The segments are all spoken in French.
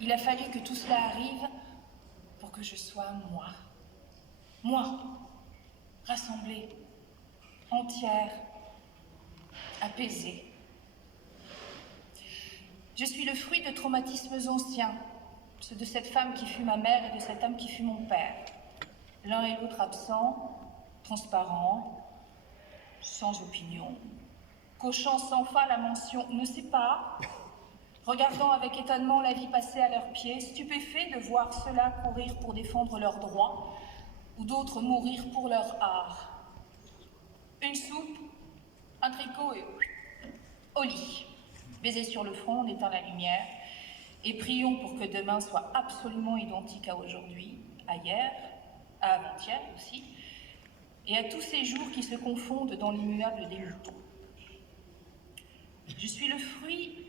Il a fallu que tout cela arrive pour que je sois moi. Moi, rassemblée, entière, apaisée. Je suis le fruit de traumatismes anciens, ceux de cette femme qui fut ma mère et de cet homme qui fut mon père. L'un et l'autre absents, transparents, sans opinion, cochant sans fin la mention « ne sais pas », regardant avec étonnement la vie passer à leurs pieds, stupéfaits de voir ceux-là courir pour défendre leurs droits, ou d'autres mourir pour leur art. Une soupe, un tricot et au lit. Baiser sur le front, on éteint la lumière, et prions pour que demain soit absolument identique à aujourd'hui, à hier, à avant-hier aussi, et à tous ces jours qui se confondent dans l'immuable des moutons. Je suis le fruit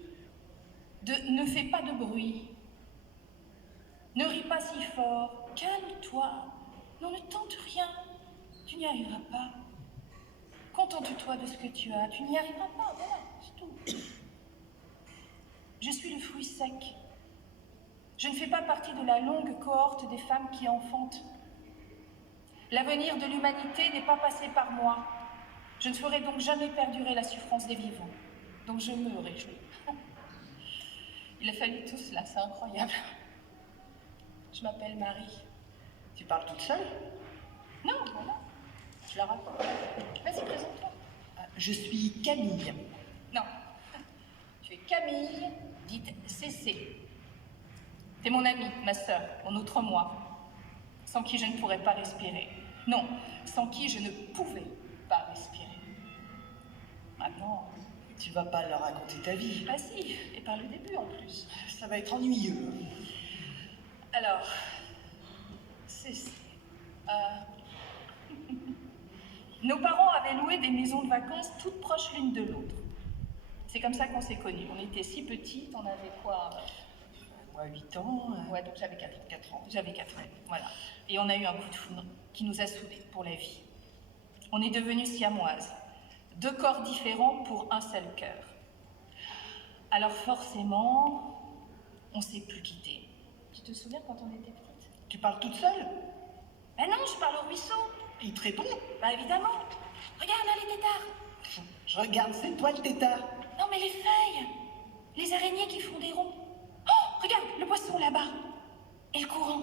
de « ne fais pas de bruit, ne ris pas si fort, calme-toi, non, ne tente rien, tu n'y arriveras pas. Contente-toi de ce que tu as, tu n'y arriveras pas, voilà, c'est tout. » Je suis le fruit sec. Je ne fais pas partie de la longue cohorte des femmes qui enfantent. L'avenir de l'humanité n'est pas passé par moi. Je ne ferai donc jamais perdurer la souffrance des vivants. Donc je me réjouis. Il a fallu tout cela, c'est incroyable. Je m'appelle Marie. Tu parles toute seule? Non, voilà. Je la raconte. Vas-y, présente-toi. Je suis Camille. Non. Tu es Camille, dite Cécé. T'es mon amie, ma sœur, mon autre moi, sans qui je ne pourrais pas respirer. Non, sans qui je ne pouvais pas respirer. Maintenant... Tu vas pas leur raconter ta vie. Ah si, et par le début en plus. Ça va être ennuyeux. Alors, Cécé... Nos parents avaient loué des maisons de vacances toutes proches l'une de l'autre. C'est comme ça qu'on s'est connus. On était si petits, t'en avais quoi? Moi, 8 ans. Ouais, donc j'avais 4 ans. J'avais 4 ans, voilà. Et on a eu un coup de foudre qui nous a soudés pour la vie. On est devenus siamoises. 2 corps différents pour un seul cœur. Alors forcément, on s'est plus quittés. Tu te souviens quand on était petites? Tu parles toute seule? Ben non, je parle au ruisseau. Il te répond? Bah évidemment. Regarde là les têtards. Je regarde, c'est toi le tétard. Non mais les feuilles. Les araignées qui font des ronds. Oh, regarde, le poisson là-bas. Et le courant.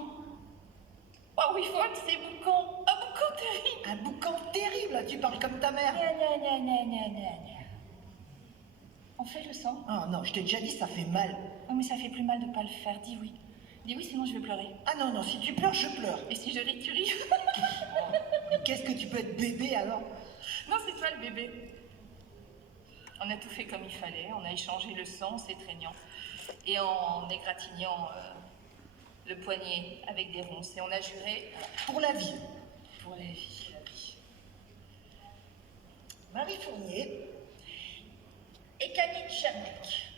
Oh oui, folle, c'est boucan. Un boucan terrible. Un boucan terrible, tu parles comme ta mère. Gna. On fait le sang? Oh non, je t'ai déjà dit, ça fait mal. Oh mais ça fait plus mal de pas le faire, dis oui. Dis oui, sinon je vais pleurer. Ah non, non, si tu pleures, je pleure. Et si je ris, tu ris? Mais qu'est-ce que tu peux être bébé alors? Non, c'est toi le bébé. On a tout fait comme il fallait, on a échangé le sang, s'étreignant, et en égratignant le poignet avec des ronces, et on a juré... Pour la vie. Pour la vie. Marie Fournier et Camille Tchernek.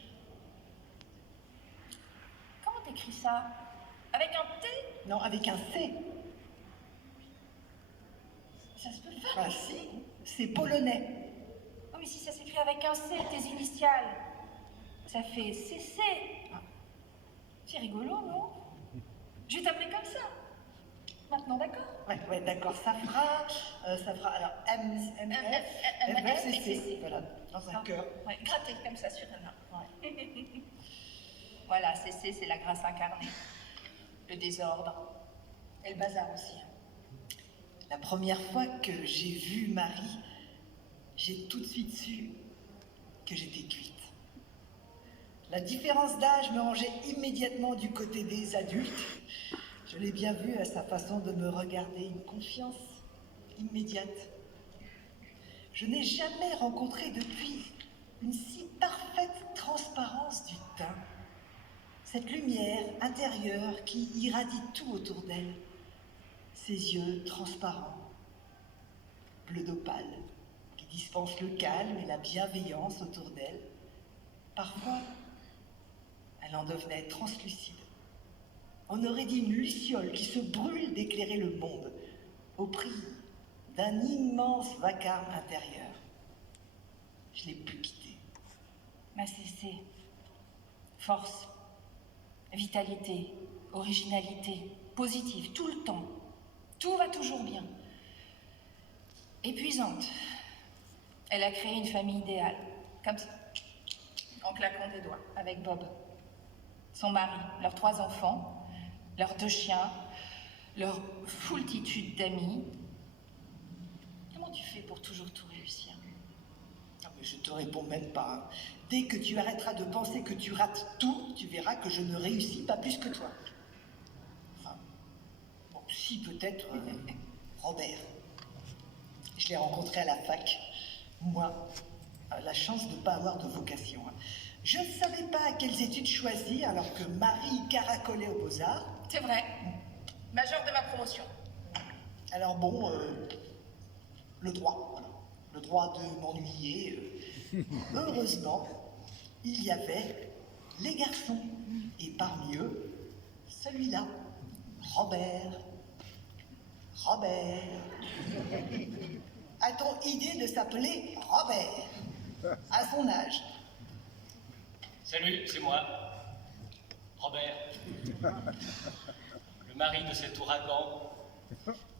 Comment t'écris ça? Avec un T? Non, avec un C. Ça se peut pas. Ah si, c'est polonais. Oh mais si ça s'écrit avec un C, tes initiales, ça fait CC. Ah. C'est rigolo, non? Je vais t'appeler comme ça. Maintenant, d'accord? Ouais, d'accord, ça fera alors MFCC, voilà, dans un cœur. Ouais, gratter comme ça sur un main. Ouais. Voilà, CC, c'est la grâce incarnée. Le désordre. Et le bazar aussi. La première fois que j'ai vu Marie, j'ai tout de suite su que j'étais cuite. La différence d'âge me rangeait immédiatement du côté des adultes. Je l'ai bien vu à sa façon de me regarder, une confiance immédiate. Je n'ai jamais rencontré depuis une si parfaite transparence du teint. Cette lumière intérieure qui irradie tout autour d'elle. Ses yeux transparents, bleu d'opale, qui dispensent le calme et la bienveillance autour d'elle. Parfois, elle en devenait translucide. On aurait dit une luciole qui se brûle d'éclairer le monde, au prix d'un immense vacarme intérieur. Je l'ai plus quittée. Ma Cécé, force, Vitalité, originalité, positive, tout le temps. Tout va toujours bien. Épuisante. Elle a créé une famille idéale, comme ça, en claquant des doigts, avec Bob. Son mari, leurs 3 enfants, leurs 2 chiens, leur foultitude d'amis. Comment tu fais pour toujours tout réussir? Ah, mais je te réponds même pas, hein. Dès que tu arrêteras de penser que tu rates tout, tu verras que je ne réussis pas plus que toi. Enfin, bon, si peut-être Robert. Je l'ai rencontré à la fac. Moi, la chance de ne pas avoir de vocation, hein. Je ne savais pas quelles études choisir alors que Marie caracolait aux Beaux-Arts. C'est vrai. Major de ma promotion. Alors bon, le droit, voilà. Le droit de m'ennuyer. Heureusement, il y avait les garçons. Et parmi eux, celui-là, Robert. Robert. A-t-on idée de s'appeler Robert à son âge? Salut, c'est moi, Robert, le mari de cet ouragan.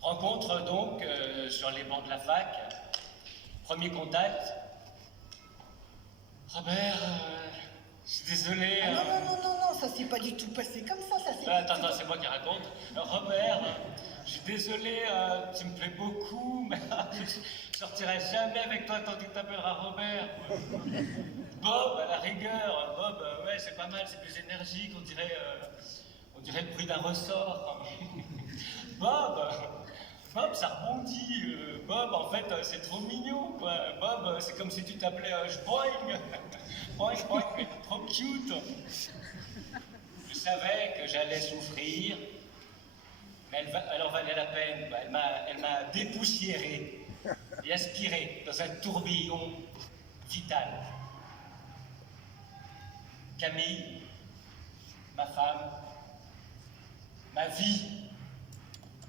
Rencontre donc sur les bancs de la fac. Premier contact. Robert, je suis désolé. Ah non, ça s'est pas du tout passé comme ça s'est... Attends, c'est moi qui raconte. Robert, je suis désolé, tu me plais beaucoup, mais je sortirai jamais avec toi tant que tu t'appelleras Robert. Bob, à la rigueur, Bob, ouais, c'est pas mal, c'est plus énergique, on dirait le bruit d'un ressort. Bob, ça rebondit. Bob, en fait, c'est trop mignon, quoi. Bob, c'est comme si tu t'appelais Boing. Boing, mais trop cute. Je savais que j'allais souffrir, mais elle en valait la peine. Elle m'a dépoussiéré et aspiré dans un tourbillon vital. Camille, ma femme, ma vie.